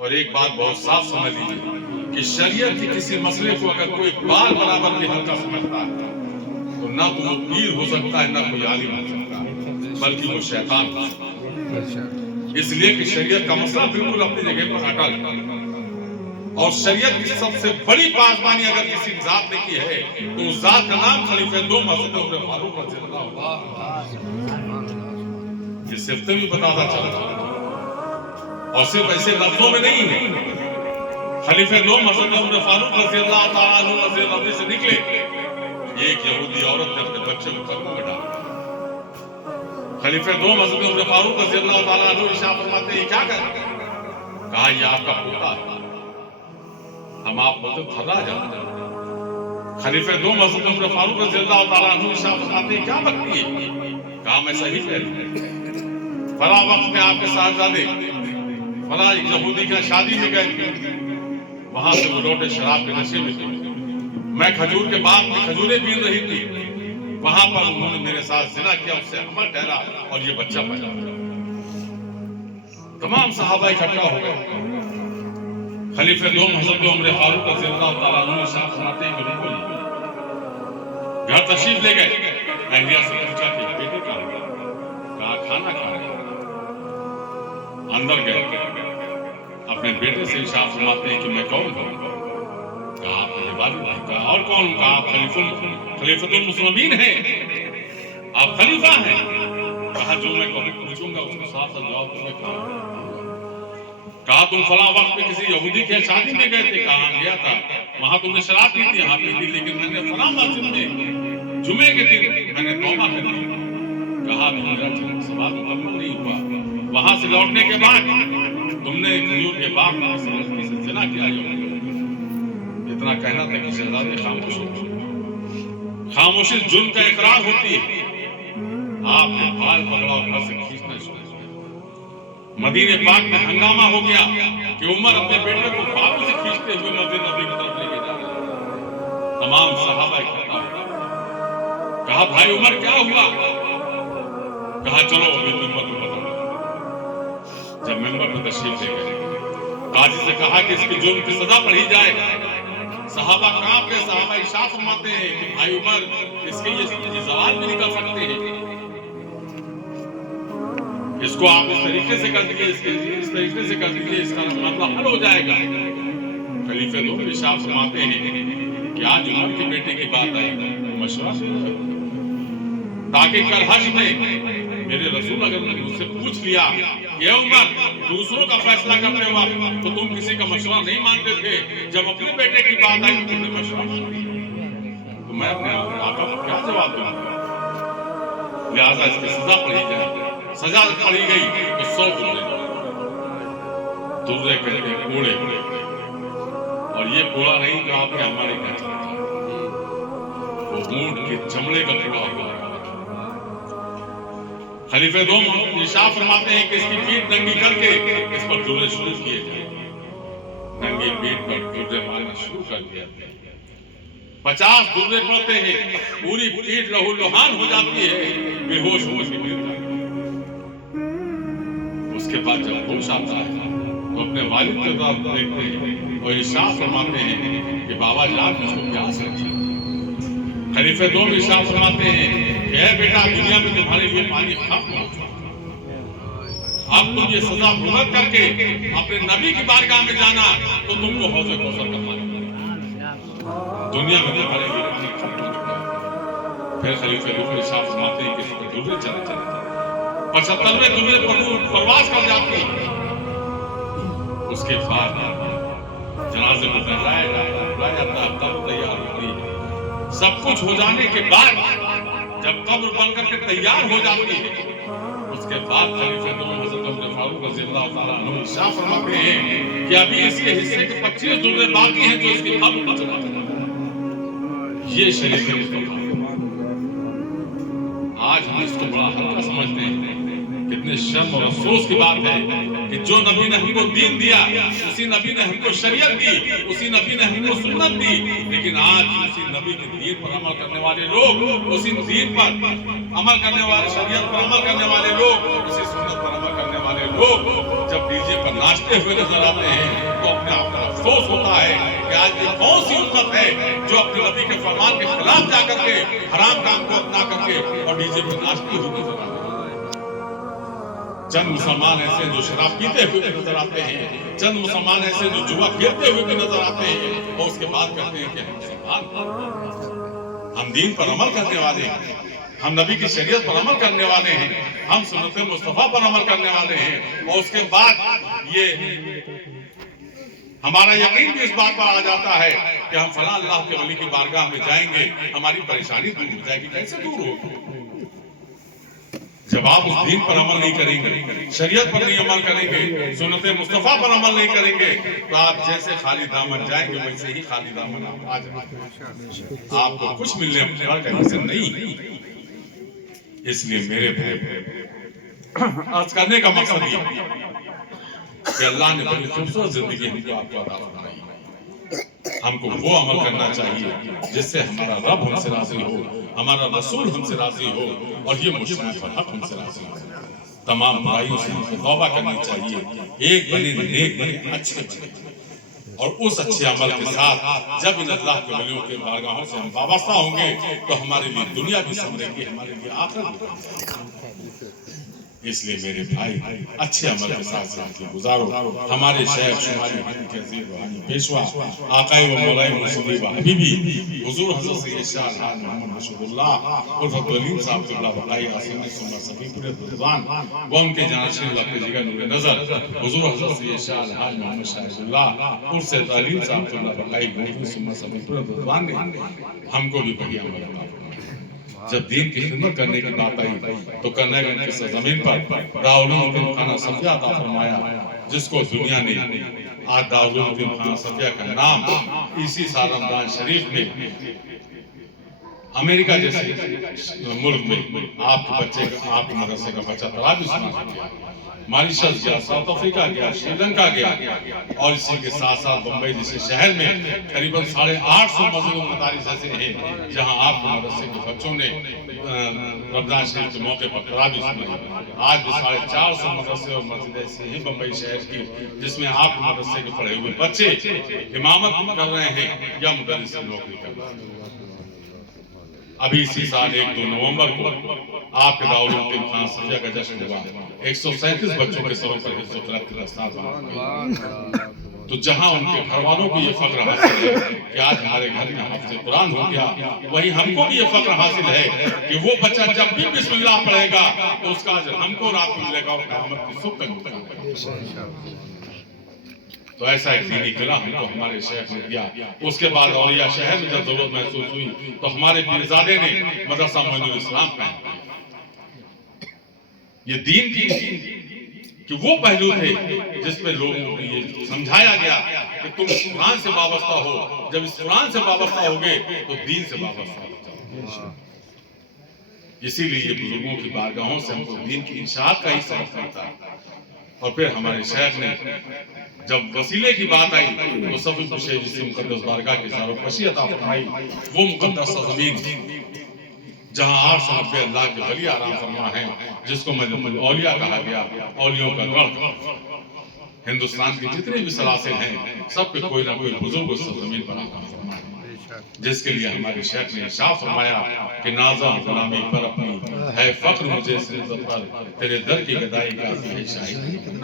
اور ایک بات بہت صاف سمجھ لیجیے کہ شریعت کے کسی مسئلے کو اگر کوئی بال برابر بھی ہلکا سمجھتا ہے تو نہ تو وہ پیر ہو سکتا ہے نہ کوئی عالم ہو سکتا ہے، بلکہ وہ شیطان ہو سکتا ہے۔ اس لیے کہ شریعت کا مسئلہ بالکل اپنی جگہ پر اٹل ہے، اور شریعت کی سب سے بڑی پاسبانی اگر کسی ذات نے کی ہے تو اس ذات کا نام خلیفہ دوم حضرت عمر فاروق رضی اللہ عنہ۔ یہ صرف بھی بتاتا چلتا اور صرف ایسے لفظوں میں نہیں ہے۔ خلیفہ دوم حضرت عمر فاروق رضی اللہ تعالیٰ عنہ سے نکلے، ایک یہودی عورت نے اپنے بچے کو قبر میں ڈالا۔ خلیفہ دوم حضرت عمر فاروق رضی اللہ تعالیٰ عنہ ارشاد فرماتے ہیں، یہ کیا کر؟ کہا یہ آپ کا پوتا ہے، ہم آپ کو تو تھرا جاتے ہیں۔ خلیفہ دوم حضرت عمر فاروق رضی اللہ تعالیٰ عنہ ارشاد فرماتے ہیں، کیا بکتی ہے؟ کہا میں صحیح کہہ رہا ہوں، فلاں وقت میں آپ کے صاحبزادے فلاں یہودی کا شادی میں گئے تھے، وہاں سے وہ لوٹے شراب کے نشے میں تھے، میں کھجور کے باغ میں کھجوریں بین رہی تھی، وہاں پر انہوں نے میرے ساتھ زنا کیا، اس سے حمل ٹھہرا اور یہ بچہ پیدا ہوا۔ تمام صحابہ اکٹھا ہو گئے۔ خلیفہ دوم حضرت عمر فاروق رضی اللہ تعالیٰ عنہ صاحب سناتے ہیں کہ بالکل گھر تشریف لے گئے، اہلیہ سے پوچھا کہ بیٹے کہاں گئے؟ کہا کھانا کھا رہے ہیں۔ اندر گئے، اپنے بیٹے سے ارشاد فرماتے ہیں کہ میں کون ہوں؟ کہا آپ میرے والد ہیں۔ کہا اور کون؟ کہا آپ خلیفۃ المسلمین ہیں، آپ خلیفہ ہیں۔ کہا جو میں کبھی پوچھوں گا اس کو صاف صاف جواب دوں گا۔ کہا تم فلاں وقت میں کسی یہودی کے شادی میں گئے تھے؟ کہا گیا تھا، وہاں تم نے شراب پی تھی؟ ہاں پی تھی، لیکن میں نے فلاں مسجد میں جمعے کے دن میں نے توبہ کر لی۔ کہا میرا سوال مکمل نہیں ہوا، وہاں سے لوٹنے کے بعد تم نے کھجور کے باغ میں کسی لڑکی سے زنا کیا؟ اتنا کہنا تھا کہ شہزادے خاموش ہو گئے۔ خاموشی جرم کا اقرار ہوتی ہے۔ آپ نے بال پکڑا اور گھر سے کھینچنا شروع کیا۔ مدینہ پاک میں ہنگامہ ہو گیا کہ عمر اپنے بیٹے کو بالوں سے کھینچتے ہوئے مسجد نبی کی طرف لے کے جا رہے ہیں۔ تمام صحابہ اکٹھا ہو گئے۔ کہا بھائی عمر کیا ہوا؟ کہا چلو ابھی ممبر پہ بتاؤ۔ جب ممبر پہ تشریف لے گئے، قاضی سے کہا کہ اس کی جرم کی سزا پڑھی جائے۔ صحابہ کہاں پہ صحابہ ارشاد فرماتے ہیں کہ بھائی عمر اس کے یہ زوال بھی نکل سکتے ہیں، اس کو آپ اس طریقے سے کر دیجیے، اس طریقے سے کر دیجیے، اس کا مسئلہ حل ہو جائے گا۔ خلیفہ دوم ارشاد فرماتے ہیں کہ آج عمر کے بیٹے کی بات آئی، مشورہ تاکہ کل حشر میں میرے رسول اگر نے مجھ سے پوچھ لیا کہ عمر دوسروں کا فیصلہ کرتے وقت تو تم کسی کا مشورہ نہیں مانتے تھے، جب اپنے بیٹے کی بات آئی تو تم نے مشورہ مانگا، تو میں اپنے آقا کو کیا جواب دوں گا؟ لہٰذا اس کی سزا پڑھی جائے۔ سزا پڑھی گئی تو 100 درے کہتے ہیں کوڑے، اور یہ کوڑا نہیں جو آپ کے ہمارے گھر چلتا ہے، وہ اونٹ کے چمڑے کا کوڑا ہوا۔ خلیفہ دوم ارشاد فرماتے ہیں کہ اس کی پیٹھ ننگی کر کے اس پر درے شروع کیے جائیں۔ ننگی پیٹھ پر درے مارنا شروع کر دیا، 50 درے پڑتے ہیں، پوری پیٹھ لہو لہان ہو جاتی ہے، بے ہوش ہو کے گر جاتا ہے۔ اس کے بعد جب ہوش آتا ہے تو اپنے والد کے طرف دیکھتے ہیں اور ارشاد فرماتے ہیں کہ بابا جان مجھ کو پیاس لگی۔ خلیفہ دوم ارشاد فرماتے ہیں کہ اے بیٹا دنیا میں تمہارے لیے پانی ختم ہو چکا، اب تم یہ سزا بھگت کر کے اپنے نبی کی بارگاہ میں جانا تو تم کو حوض کوثر کا پانی ملے گا، دنیا میں تمہارے لیے پانی ختم ہو چکا ہے۔ پھر خلیفہ دوم ارشاد فرماتے ہیں کہ اس پر درے چلے چلے 75ویں درے پر پرواز کر جاتی ہے۔ اس کے بعد جنازے کو پہنچایا جاتا ہے، تب تیار ہوتی ہے۔ سب کچھ ہو جانے کے بعد جب قبر بن کر کے تیار ہو جاتی ہے، اس کے بعد خلیفہ دوم حضرت عمر فاروق رضی اللہ تعالیٰ عنہ ارشاد فرماتے ہیں کہ ابھی اس کے حصے کے 25 درے باقی ہیں جو اس کی قبر پر چلا جائے۔ یہ شریف مصطفیٰ آج ہم اس کو بڑا ہلکا سمجھتے ہیں۔ کتنے شرم اور افسوس کی بات ہے کہ جو نبی نے ہم کو دین دیا، اسی نبی نے ہم کو شریعت دی، اسی نبی نے ہم کو سنت دی، لیکن آج اسی نبی کے دین پر عمل کرنے والے لوگ، اسی دین پر عمل کرنے والے، شریعت پر عمل کرنے والے لوگ، اسی سنت پر عمل کرنے والے لوگ جب جب ڈی جے پر ناچتے ہوئے نظر آتے ہیں تو اپنے آپ پر افسوس ہوتا ہے کہ آج یہ کون سی امت ہے جو اپنے نبی کے فرمان کے خلاف جا کر کے حرام کام کو اپنا کر کے اور ڈی جے پر ناچتی ہوئی نظر آتے ہیں۔ چند مسلمان ایسے جو شراب پیتے ہوئے بھی نظر آتے ہیں، چند مسلمان ایسے جو جوا کھیلتے ہوئے بھی نظر آتے ہیں، اور اس کے بعد کہتے ہیں کہ ہم مسلمان، ہم دین پر عمل کرنے والے ہیں، ہم نبی کی شریعت پر عمل کرنے والے ہیں، ہم سنت مصطفیٰ پر عمل کرنے والے ہیں، اور اس کے بعد یہ ہمارا یقین بھی اس بات پر آ جاتا ہے کہ ہم فلاں اللہ کے ولی کی بارگاہ میں جائیں گے، ہماری پریشانی دور ہو جائے گی۔ کیسے دور ہوگی؟ جب آپ اس دین پر عمل نہیں کریں گے، شریعت پر نہیں عمل کریں گے، سنت مصطفیٰ پر عمل نہیں کریں گے، تو آپ جیسے خالی دامن جائیں گے ویسے ہی خالی دامن آپ آ جائیں گے، آپ کو کچھ ملنے کا کہیں سے نہیں۔ اس لیے میرے بھائی عرض کرنے کا مقصد یہ کہ اللہ نے بڑی خوبصورت زندگی ہم کو آپ کو عطا فرمائی ہے، ہم کو وہ عمل کرنا چاہیے جس سے ہمارا رب ہم سے راضی ہو، ہمارا رسول ہم سے راضی ہو، اور یہ مشرک پر حق ہم سے راضی ہو۔ تمام برائیوں سے ہم کو توبہ کرنی چاہیے، ایک بنے نیک بنے اچھے بنے، اور اس اچھے عمل کے ساتھ جب ان اللہ کے ولیوں کے بارگاہوں سے ہم وابستہ ہوں گے تو ہمارے لیے دنیا بھی سمرے گی، ہمارے لیے آخرت بھی۔ اس لیے میرے بھائی اچھے عمل کے ساتھ زندگی گزارو۔ ہمارے شیخ شمالی ہند کے عزیز روحانی پیشوا آقائے و مولائے مرشدی و حبیبی حضور حضرت سید شاہ الحاج محمد رشید اللہ عرف عبدالعلیم صاحب قبلہ بقائی آسانی سنہ صفی پورے رضوان و ان کے جانشین اللہ کے جگہ نور نظر حضور حضرت سید شاہ الحاج محمد شاہ اللہ عرف سید تعلیم صاحب قبلہ بقائی گونجی سنہ صفی پورے رضوان نے ہم کو بھی بڑھیا عمل عطا فرمایا۔ جب دین کی خدمت کرنے کی بات آئی تو کرنے گنج کی سرزمین پر دارالعلوم خانہ صفیہ عطا فرمایا، جس کو دنیا نے آج دارالعلوم خانہ صفیہ کا نام اسی سال رمضان شریف میں امریکہ جیسے ملک میں آپ کے بچے کا، آپ کے مدرسے کا بچہ تراویح سنا گیا، ماریشس گیا، ساؤتھ افریقہ گیا، سری لنکا گیا، اور اسی کے ساتھ ساتھ بمبئی جیسے شہر میں قریباً 850 مسجد و مدارس ایسے ہیں جہاں آپ کے مدرسے کے بچوں نے رمضان شریف کے موقع پر تراویح سنائی۔ آج بھی 450 مدرسے اور مسجد ایسے ہیں بمبئی شہر کی جس میں آپ کے مدرسے کے پڑھے ہوئے بچے امامت کر رہے ہیں یا مدرس کی نوکری کر رہے ہیں۔ ابھی اسی سال 1-2 نومبر کو آپ کے دارالعلوم خانہ صفیہ کا جشن ہوا، 137 بچوں کے سروں پر حفظ و قرأت کے استاد ہوئے۔ تو جہاں ان کے گھر والوں کو یہ فخر حاصل ہے کہ آج ہمارے گھر میں حافظ قرآن ہو گیا، وہیں ہم کو بھی یہ فخر حاصل ہے کہ وہ بچہ جب بھی بسم اللہ پڑھے گا تو اس کا اجر ہم کو رات کو ملے گا اور قیامت کی صبح تک ملے گا۔ تو ایسا ایک دینی قلعہ ہم کو ہمارے شیخ نے دیا۔ اس کے بعد اولیاء شہر میں جب ضرورت محسوس ہوئی تو ہمارے پیرزادے نے مدرسہ معین الاسلام قائم کیا۔ یہ دین کی کہ وہ پہلو تھے جس پہ لوگوں کو یہ سمجھایا گیا کہ تم اس قرآن سے وابستہ ہو، جب اس قرآن سے وابستہ ہوگے تو دین سے وابستہ ہو جاؤ۔ اسی لیے یہ بزرگوں کی بارگاہوں سے ہم کو دین کی انشاءات کا ہی سبق ملتا ہے۔ اور پھر ہمارے شیخ نے جب وسیلے کی بات آئی تو صفی پشے جس سے مقدس بارگاہ کی زاروکشی عطا فرمائی، وہ مقدس زمین جہاں 890 اللہ کے ولی آرام فرما ہیں، جس کو مجمع الاولیاء کہا گیا، اولیوں کا گڑھ۔ ہندوستان کی جتنے بھی سلاسل ہیں سب پہ کوئی نہ کوئی بزرگ اس زمین پر آرام فرمائے، جس کے لیے ہمارے شیخ نے ارشاد فرمایا کہ نازاں غلامی پر اپنی ہے فخر مجھے سے پر تیرے در کی گدائی کا ہے شاہد۔